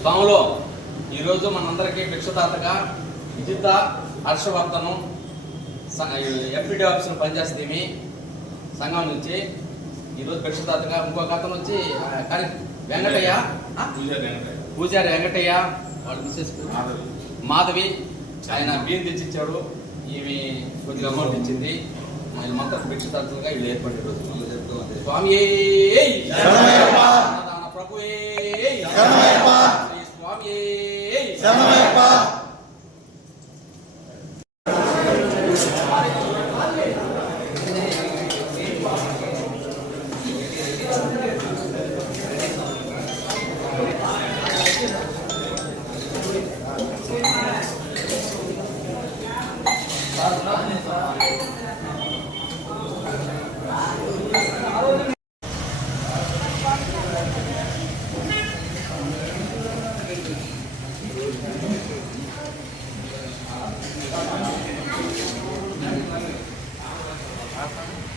స్వాములు ఈరోజు మనందరికీ భిక్షతాతగా విజిత హర్షవర్ధనం ఎంపీడీ ఆఫీసులో పనిచేస్తుంది సంఘం నుంచి. ఈరోజు భిక్షతాతగా ఇంకొక అతను వచ్చి కానీ వెంకటయ్య? పూజారి వెంకటయ్య. వాడు మిస్సెస్ మాధవి. ఆయన బియ్యం తెచ్చిచ్చాడు. ఈమె కొద్దిగా అమౌంట్ ఇచ్చింది. ఆయన మొత్తం భిక్షతాతలుగా వీళ్ళు ఏర్పడే రోజు. స్వామి అన్నదాన